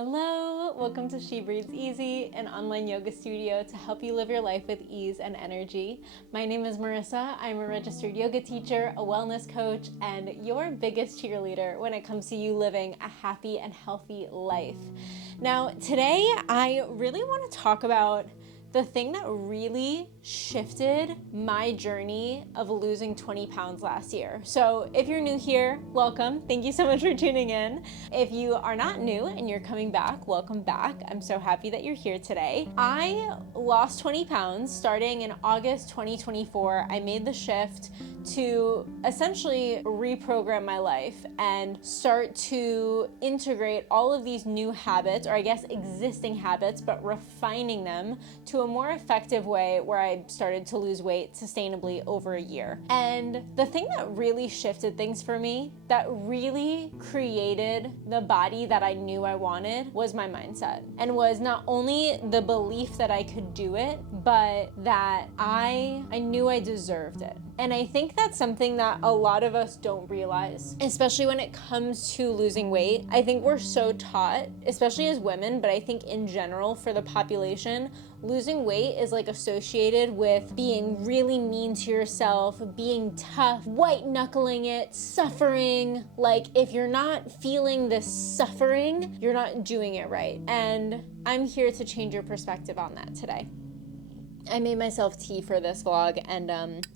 Hello, welcome to She Breathes Easy, an online yoga studio to help you live your life with ease and energy. My name is Marissa. I'm a registered yoga teacher, a wellness coach, and your biggest cheerleader when it comes to you living a happy and healthy life. Now, today I really want to talk about the thing that really shifted my journey of losing 20 pounds last year. So if you're new here, welcome. Thank you so much for tuning in. If you are not new and you're coming back, welcome back. I'm so happy that you're here today. I lost 20 pounds starting in August 2024. I made the shift to essentially reprogram my life and start to integrate all of these new habits, or I guess existing habits, but refining them to a more effective way where I started to lose weight sustainably over a year. And the thing that really shifted things for me, that really created the body that I knew I wanted, was my mindset. And was not only the belief that I could do it, but that I knew I deserved it. And I think that's something that a lot of us don't realize, especially when it comes to losing weight. I think we're so taught, especially as women, but I think in general for the population, losing weight is like associated with being really mean to yourself, being tough, white knuckling it, suffering. Like if you're not feeling this suffering, you're not doing it right. And I'm here to change your perspective on that today. I made myself tea for this vlog and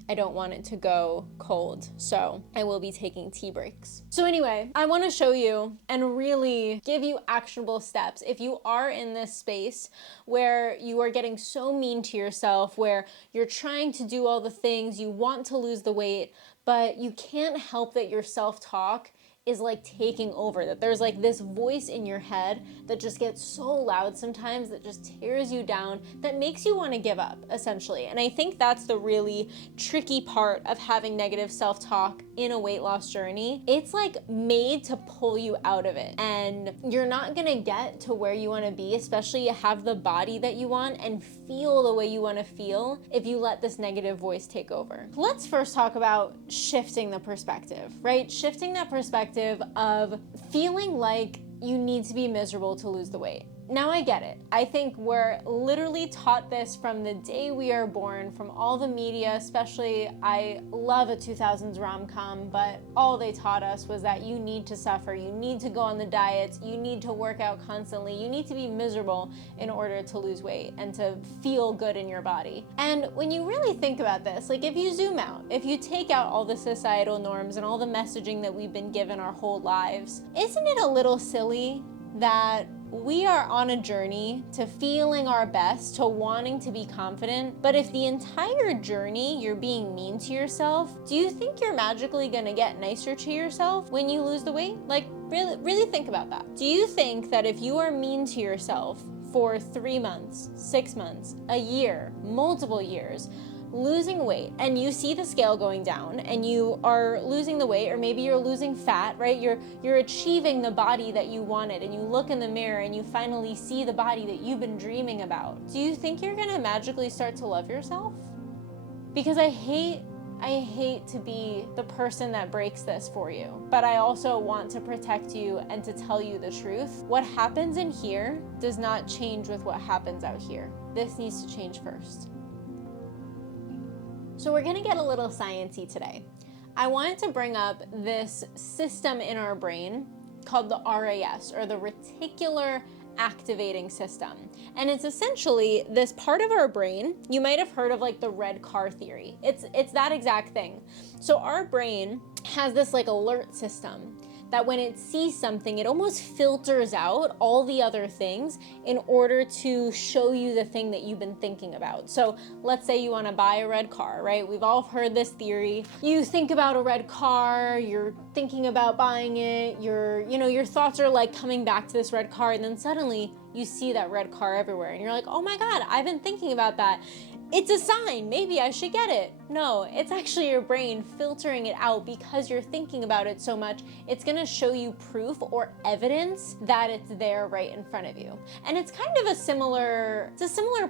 I don't want it to go cold, so I will be taking tea breaks. So anyway, I want to show you and really give you actionable steps if you are in this space where you are getting so mean to yourself, where you're trying to do all the things, you want to lose the weight, but you can't help that your self-talk is like taking over, that there's like this voice in your head that just gets so loud sometimes that just tears you down, that makes you want to give up, essentially. And I think that's the really tricky part of having negative self-talk in a weight loss journey. It's like made to pull you out of it, and you're not gonna get to where you want to be, especially have the body that you want and feel the way you want to feel, if you let this negative voice take over. Let's first talk about shifting the perspective, right? Shifting that perspective of feeling like you need to be miserable to lose the weight. Now I get it. I think we're literally taught this from the day we are born, from all the media, especially I love a 2000s rom-com, but all they taught us was that you need to suffer, you need to go on the diets, you need to work out constantly, you need to be miserable in order to lose weight and to feel good in your body. And when you really think about this, like if you zoom out, if you take out all the societal norms and all the messaging that we've been given our whole lives, isn't it a little silly that we are on a journey to feeling our best, to wanting to be confident, but if the entire journey you're being mean to yourself, do you think you're magically gonna get nicer to yourself when you lose the weight? Like really think about that. Do you think that if you are mean to yourself for 3 months, 6 months, a year, multiple years, losing weight, and you see the scale going down and you are losing the weight, or maybe you're losing fat, right? You're achieving the body that you wanted, and you look in the mirror and you finally see the body that you've been dreaming about. Do you think you're gonna magically start to love yourself? Because I hate to be the person that breaks this for you, but I also want to protect you and to tell you the truth. What happens in here does not change with what happens out here. This needs to change first. So we're gonna get a little sciencey today. I wanted to bring up this system in our brain called the RAS, or the reticular activating system. And it's essentially this part of our brain, you might have heard of like the red car theory. It's that exact thing. So our brain has this like alert system that when it sees something, it almost filters out all the other things in order to show you the thing that you've been thinking about. So let's say you want to buy a red car, right? We've all heard this theory. You think about a red car, you're thinking about buying it, your thoughts are like coming back to this red car, and then suddenly you see that red car everywhere and you're like, oh my God, I've been thinking about that. it's a sign, maybe I should get it. No, it's actually your brain filtering it out because you're thinking about it so much. It's gonna show you proof or evidence that it's there right in front of you. And it's kind of a similar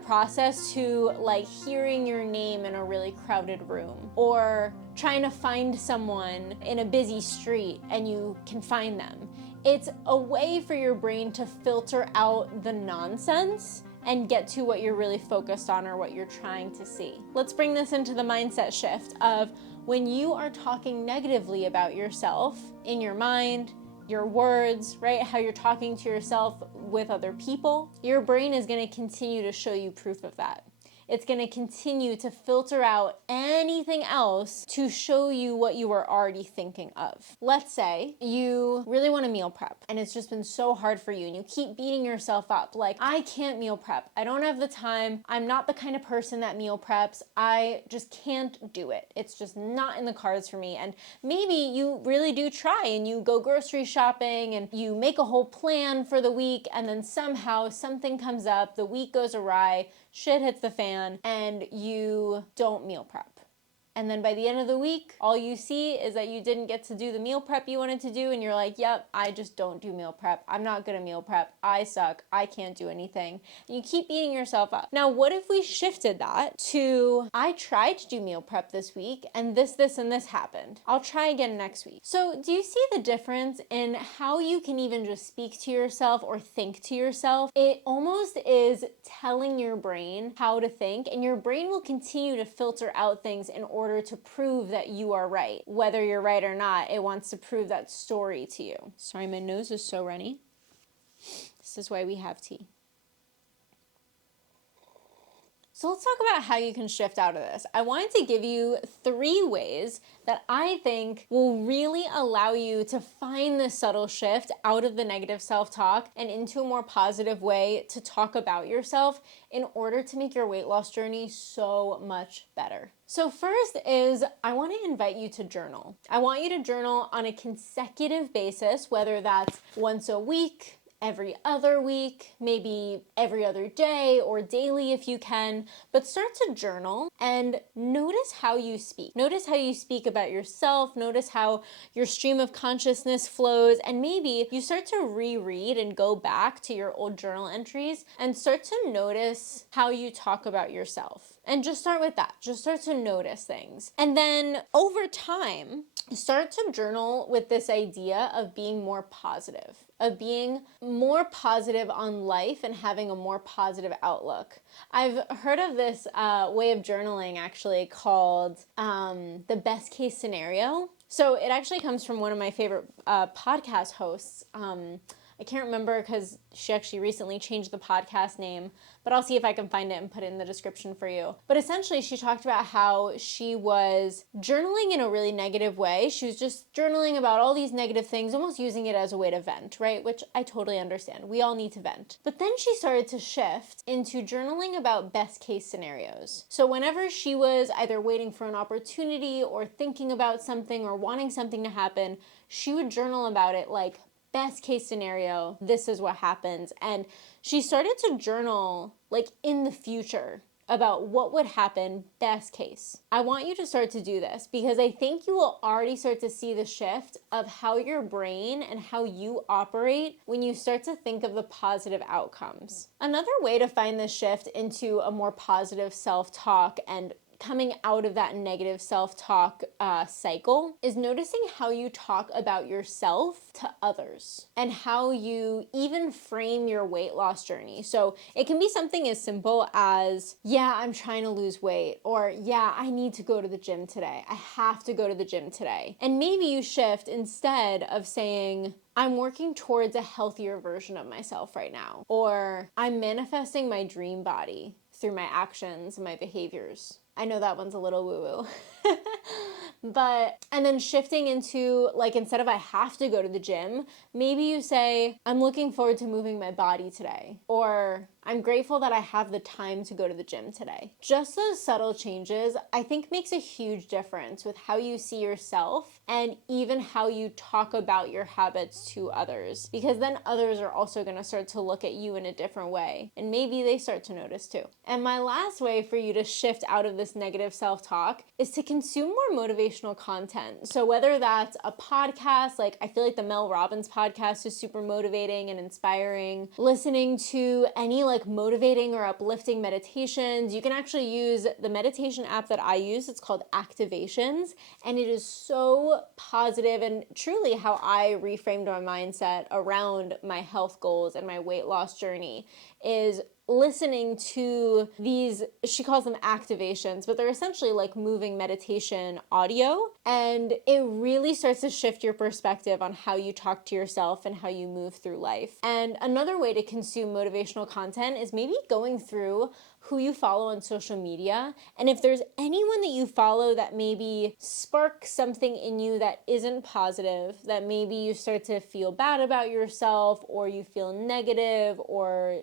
process to like hearing your name in a really crowded room, or trying to find someone in a busy street and you can find them. It's a way for your brain to filter out the nonsense and get to what you're really focused on or what you're trying to see. Let's bring this into the mindset shift of when you are talking negatively about yourself in your mind, your words, right? How you're talking to yourself with other people, your brain is going to continue to show you proof of that. It's going to continue to filter out anything else to show you what you were already thinking of. Let's say you really want to meal prep and it's just been so hard for you and you keep beating yourself up like, I can't meal prep. I don't have the time. I'm not the kind of person that meal preps. I just can't do it. It's just not in the cards for me. And maybe you really do try and you go grocery shopping and you make a whole plan for the week, and then somehow something comes up, the week goes awry, shit hits the fan, and you don't meal prep. And then by the end of the week, all you see is that you didn't get to do the meal prep you wanted to do, and you're like, yep, I just don't do meal prep. I'm not good at meal prep. I suck. I can't do anything. And you keep beating yourself up. Now, what if we shifted that to, I tried to do meal prep this week, and this, and this happened. I'll try again next week. So do you see the difference in how you can even just speak to yourself or think to yourself? It almost is telling your brain how to think, and your brain will continue to filter out things in order to prove that you are right. Whether you're right or not, it wants to prove that story to you. Sorry, my nose is so runny. This is why we have tea. So let's talk about how you can shift out of this. I wanted to give you 3 ways that I think will really allow you to find this subtle shift out of the negative self-talk and into a more positive way to talk about yourself in order to make your weight loss journey so much better. So first is, I want to invite you to journal. I want you to journal on a consecutive basis, whether that's once a week, every other week, maybe every other day or daily if you can, but start to journal and notice how you speak. Notice how you speak about yourself, notice how your stream of consciousness flows, and maybe you start to reread and go back to your old journal entries and start to notice how you talk about yourself. And just start with that. Just start to notice things. And then over time, start to journal with this idea of being more positive, of being more positive on life and having a more positive outlook. I've heard of this way of journaling actually called the best case scenario. So it actually comes from one of my favorite podcast hosts. I can't remember because she actually recently changed the podcast name, but I'll see if I can find it and put it in the description for you. But essentially, she talked about how she was journaling in a really negative way. She was just journaling about all these negative things, almost using it as a way to vent, right? Which I totally understand. We all need to vent. But then she started to shift into journaling about best case scenarios. So whenever she was either waiting for an opportunity or thinking about something or wanting something to happen, she would journal about it like, best case scenario, this is what happens. And she started to journal like in the future about what would happen best case. I want you to start to do this because I think you will already start to see the shift of how your brain and how you operate when you start to think of the positive outcomes. Another way to find this shift into a more positive self-talk and coming out of that negative self-talk cycle is noticing how you talk about yourself to others and how you even frame your weight loss journey. So it can be something as simple as, yeah, I'm trying to lose weight, or yeah, I need to go to the gym today. I have to go to the gym today. And maybe you shift instead of saying, I'm working towards a healthier version of myself right now, or I'm manifesting my dream body through my actions and my behaviors. I know that one's a little woo-woo. And then shifting into, like, instead of I have to go to the gym, maybe you say, I'm looking forward to moving my body today. Or I'm grateful that I have the time to go to the gym today. Just those subtle changes, I think, makes a huge difference with how you see yourself and even how you talk about your habits to others. Because then others are also going to start to look at you in a different way. And maybe they start to notice too. And my last way for you to shift out of this negative self-talk is to consume more motivational content. So whether that's a podcast, like I feel like the Mel Robbins podcast is super motivating and inspiring, listening to any like motivating or uplifting meditations. You can actually use the meditation app that I use. It's called Activations, and it is so positive and truly how I reframed my mindset around my health goals and my weight loss journey is listening to these, she calls them activations, but they're essentially like moving meditation audio. And it really starts to shift your perspective on how you talk to yourself and how you move through life. And another way to consume motivational content is maybe going through who you follow on social media. And if there's anyone that you follow that maybe sparks something in you that isn't positive, that maybe you start to feel bad about yourself, or you feel negative or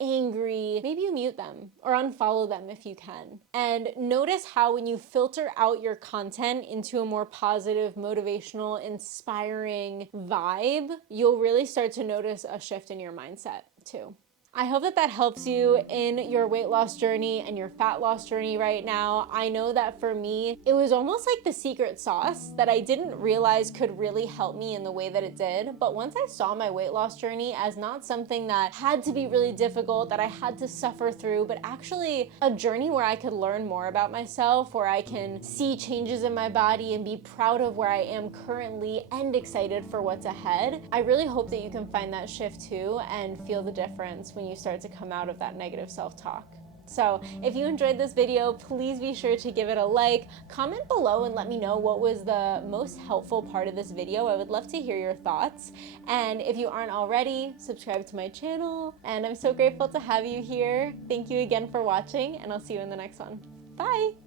angry, maybe you mute them or unfollow them if you can. And notice how when you filter out your content into a more positive, motivational, inspiring vibe, you'll really start to notice a shift in your mindset too. I hope that that helps you in your weight loss journey and your fat loss journey right now. I know that for me, it was almost like the secret sauce that I didn't realize could really help me in the way that it did. But once I saw my weight loss journey as not something that had to be really difficult, that I had to suffer through, but actually a journey where I could learn more about myself, where I can see changes in my body and be proud of where I am currently and excited for what's ahead, I really hope that you can find that shift too and feel the difference when you start to come out of that negative self-talk. So if you enjoyed this video, please be sure to give it a like, comment below and let me know what was the most helpful part of this video. I would love to hear your thoughts. And if you aren't already, subscribe to my channel. And I'm so grateful to have you here. Thank you again for watching, and I'll see you in the next one. Bye.